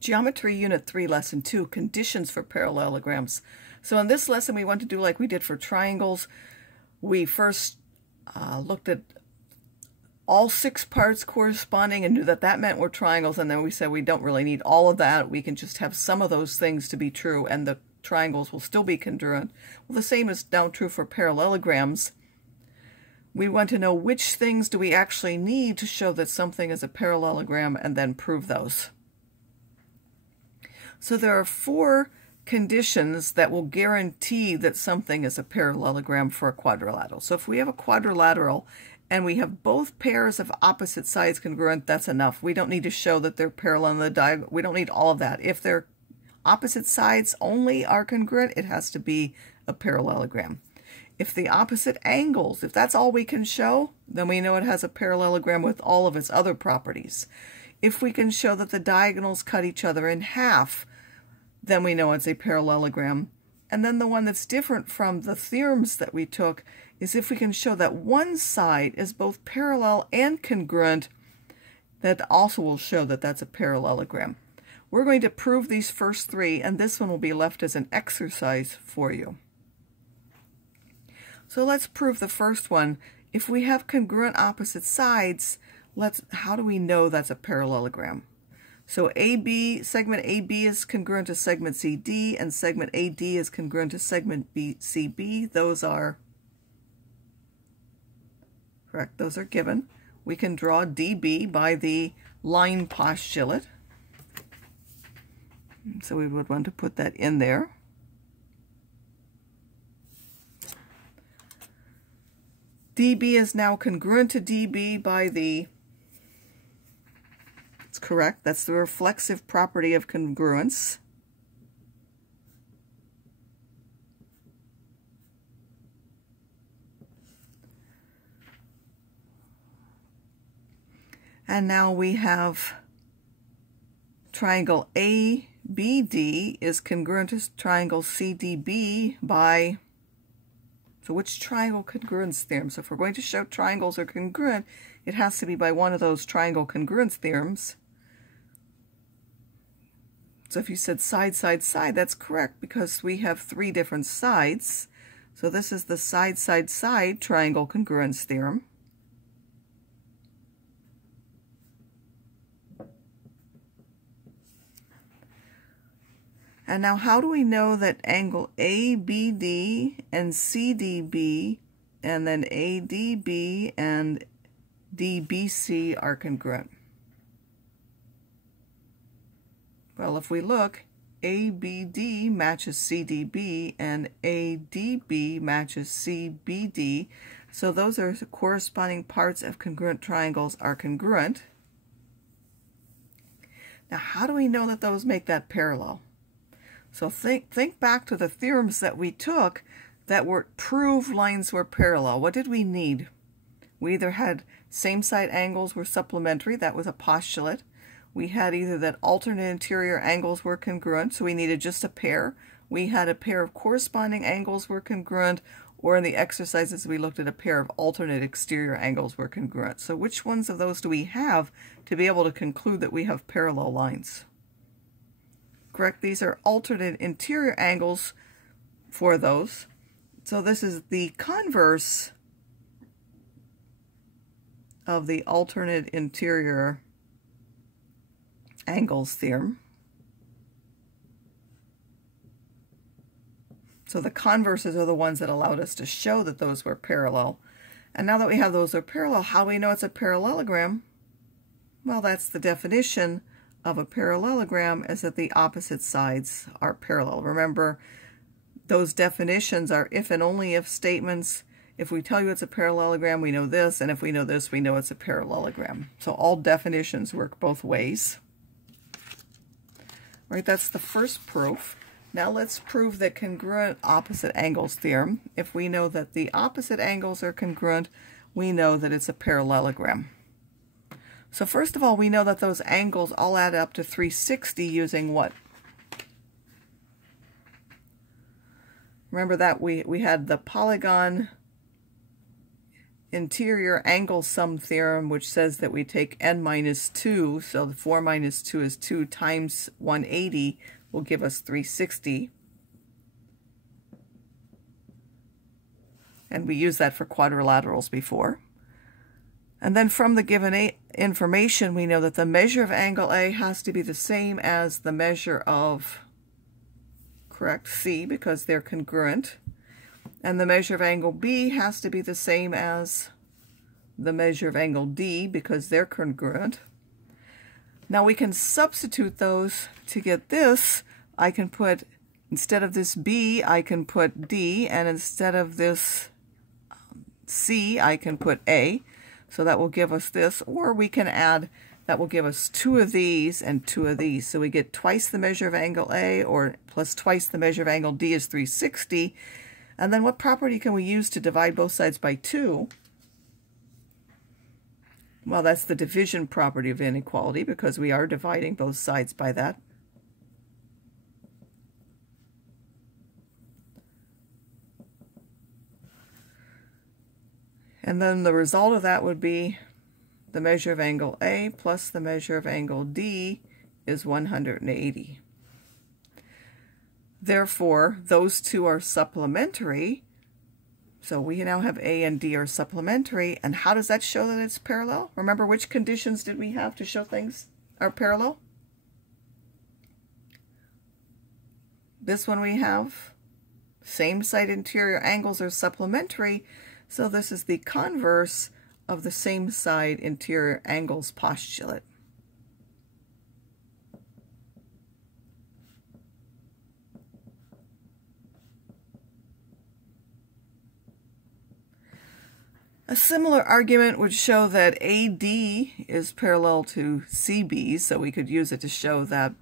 Geometry Unit 3, Lesson 2, Conditions for Parallelograms. So in this lesson, we want to do like we did for triangles. We first looked at all 6 parts corresponding and knew that that meant we're triangles, and then we said we don't really need all of that. We can just have some of those things to be true, and the triangles will still be congruent. Well, the same is now true for parallelograms. We want to know which things do we actually need to show that something is a parallelogram, and then prove those. So there are 4 conditions that will guarantee that something is a parallelogram for a quadrilateral. So if we have a quadrilateral and we have both pairs of opposite sides congruent, that's enough. We don't need to show that they're parallel in the diagonal. We don't need all of that. If their opposite sides only are congruent, it has to be a parallelogram. If the opposite angles, if that's all we can show, then we know it has a parallelogram with all of its other properties. If we can show that the diagonals cut each other in half, then we know it's a parallelogram. And then the one that's different from the theorems that we took is if we can show that one side is both parallel and congruent, that also will show that that's a parallelogram. We're going to prove these first 3, and this one will be left as an exercise for you. So let's prove the first one. If we have congruent opposite sides, how do we know that's a parallelogram? So segment AB is congruent to segment CD, and segment AD is congruent to segment CB. Those are correct. Those are given. We can draw DB by the line postulate. So we would want to put that in there. DB is now congruent to DB by the, it's correct, that's the reflexive property of congruence. And now we have triangle ABD is congruent to triangle CDB by, so which triangle congruence theorem? So if we're going to show triangles are congruent, it has to be by one of those triangle congruence theorems. So if you said side, side, side, that's correct because we have 3 different sides. So this is the side, side, side triangle congruence theorem. And now how do we know that angle ABD and CDB and then ADB and DBC are congruent? Well, if we look, ABD matches CDB and ADB matches CBD. So those are the corresponding parts of congruent triangles are congruent. Now how do we know that those make that parallel? So think back to the theorems that we took that were proved lines were parallel. What did we need? We either had same side angles were supplementary, that was a postulate. We had either that alternate interior angles were congruent, so we needed just a pair. We had a pair of corresponding angles were congruent, or in the exercises we looked at a pair of alternate exterior angles were congruent. So which ones of those do we have to be able to conclude that we have parallel lines? Correct, these are alternate interior angles for those. So this is the converse of the alternate interior angles theorem. So the converses are the ones that allowed us to show that those were parallel. And now that we have those are parallel, how do we know it's a parallelogram? Well, that's the definition of a parallelogram, is that the opposite sides are parallel. Remember, those definitions are if and only if statements. If we tell you it's a parallelogram, we know this, and if we know this, we know it's a parallelogram. So all definitions work both ways. Right, that's the first proof. Now let's prove the congruent opposite angles theorem. If we know that the opposite angles are congruent, we know that it's a parallelogram. So first of all, we know that those angles all add up to 360 using what? Remember that we had the polygon interior angle sum theorem, which says that we take n minus 2, so the 4 minus 2 is 2 times 180 will give us 360. And we used that for quadrilaterals before. And then from the given information, we know that the measure of angle A has to be the same as the measure of, correct, C, because they're congruent. And the measure of angle B has to be the same as the measure of angle D, because they're congruent. Now we can substitute those to get this. I can put, instead of this B, I can put D, and instead of this C, I can put A. So that will give us this, or we can add, that will give us 2 of these and 2 of these. So we get twice the measure of angle A, or plus twice the measure of angle D is 360. And then what property can we use to divide both sides by 2? Well, that's the division property of inequality, because we are dividing both sides by that. And then the result of that would be the measure of angle A plus the measure of angle D is 180. Therefore, those two are supplementary. So we now have A and D are supplementary. And how does that show that it's parallel? Remember, which conditions did we have to show things are parallel? This one we have same side interior angles are supplementary. So this is the converse of the same side interior angles postulate. A similar argument would show that AD is parallel to CB, so we could use it to show that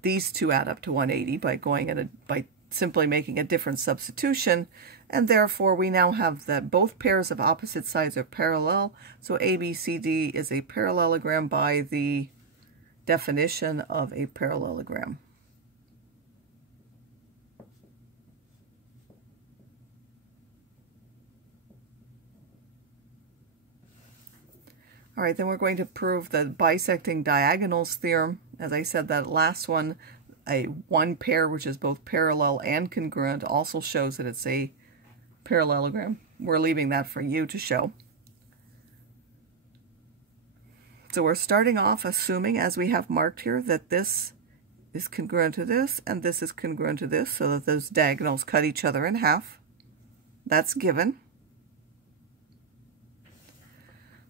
these two add up to 180 by going at by simply making a different substitution, and therefore we now have that both pairs of opposite sides are parallel, so ABCD is a parallelogram by the definition of a parallelogram. All right, then we're going to prove the bisecting diagonals theorem. As I said, that last one, one pair which is both parallel and congruent, also shows that it's a parallelogram. We're leaving that for you to show. So we're starting off assuming, as we have marked here, that this is congruent to this and this is congruent to this, so that those diagonals cut each other in half. That's given.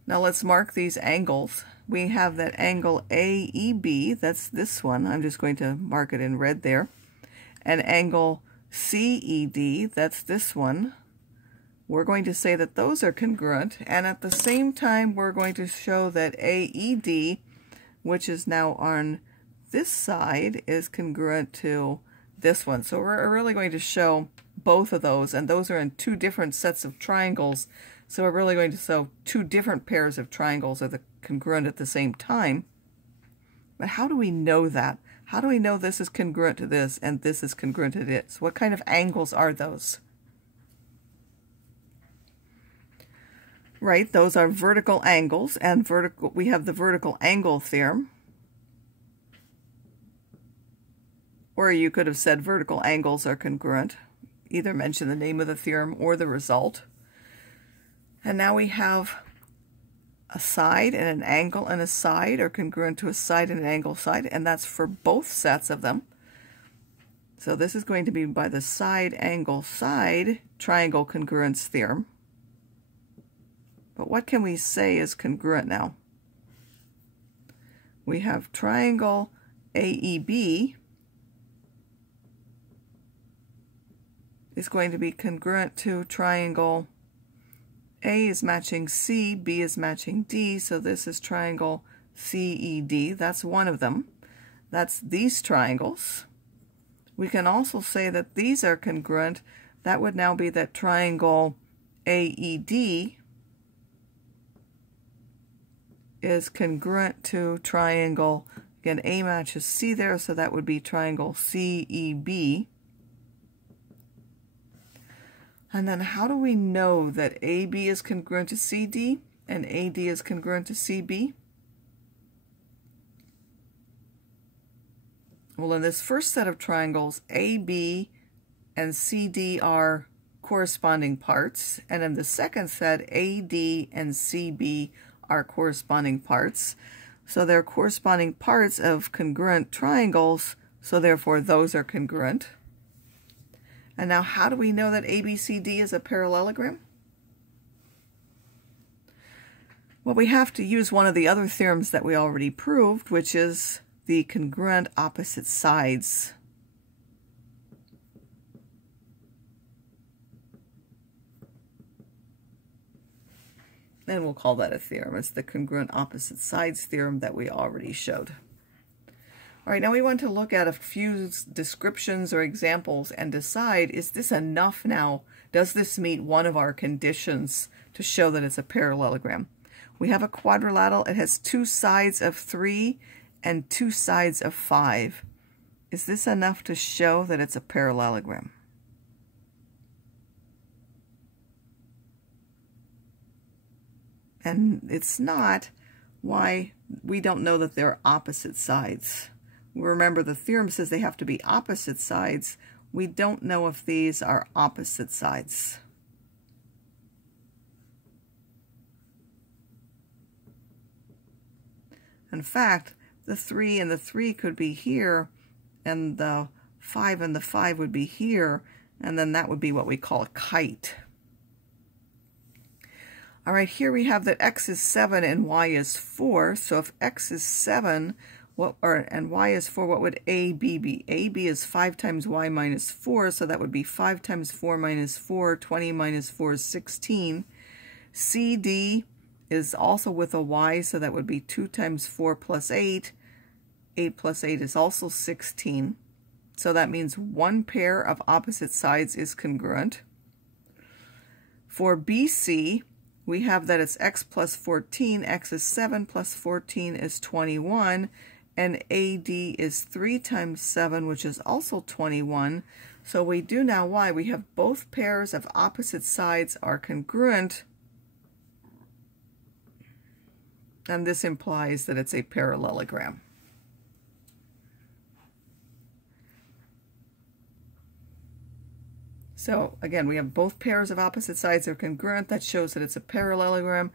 Now let's mark these angles. We have that angle AEB, that's this one. I'm just going to mark it in red there. And angle CED, that's this one. We're going to say that those are congruent, and at the same time we're going to show that AED, which is now on this side, is congruent to this one. So we're really going to show both of those, and those are in two different sets of triangles. So we're really going to show two different pairs of triangles are congruent at the same time. But how do we know that? How do we know this is congruent to this and this is congruent to this? What kind of angles are those? Right, those are vertical angles, and we have the vertical angle theorem. Or you could have said vertical angles are congruent. Either mention the name of the theorem or the result. And now we have a side and an angle and a side are congruent to a side and an angle side, and that's for both sets of them. So this is going to be by the side angle side triangle congruence theorem. But what can we say is congruent now? We have triangle AEB is going to be congruent to triangle A is matching C, B is matching D, so this is triangle CED. That's one of them. That's these triangles. We can also say that these are congruent. That would now be that triangle AED is congruent to triangle, again, A matches C there, so that would be triangle CEB. And then how do we know that AB is congruent to CD and AD is congruent to CB? Well, in this first set of triangles, AB and CD are corresponding parts, and in the second set, AD and CB are corresponding parts. So they're corresponding parts of congruent triangles, so therefore those are congruent. And now how do we know that ABCD is a parallelogram? Well, we have to use one of the other theorems that we already proved, which is the congruent opposite sides. And we'll call that a theorem. It's the congruent opposite sides theorem that we already showed. All right, now we want to look at a few descriptions or examples and decide, is this enough now? Does this meet one of our conditions to show that it's a parallelogram? We have a quadrilateral. It has two sides of 3 and two sides of 5. Is this enough to show that it's a parallelogram? And it's not. Why? We don't know that they're opposite sides. Remember, the theorem says they have to be opposite sides. We don't know if these are opposite sides. In fact, the 3 and the 3 could be here, and the 5 and the 5 would be here, and then that would be what we call a kite. All right, here we have that x is 7 and y is 4. So if x is 7 and y is 4, what would AB be? AB is 5 times y minus 4, so that would be 5 times 4 minus 4. 20 minus 4 is 16. CD is also with a y, so that would be 2 times 4 plus 8. 8 plus 8 is also 16. So that means one pair of opposite sides is congruent. For BC, we have that it's x plus 14. X is 7 plus 14 is 21. And AD is 3 times 7, which is also 21. So we do now why? We have both pairs of opposite sides are congruent. And this implies that it's a parallelogram. So again, we have both pairs of opposite sides are congruent. That shows that it's a parallelogram.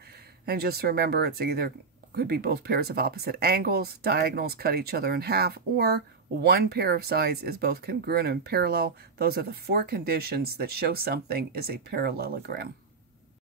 And just remember, it's either could be both pairs of opposite angles, diagonals cut each other in half, or one pair of sides is both congruent and parallel. Those are the 4 conditions that show something is a parallelogram.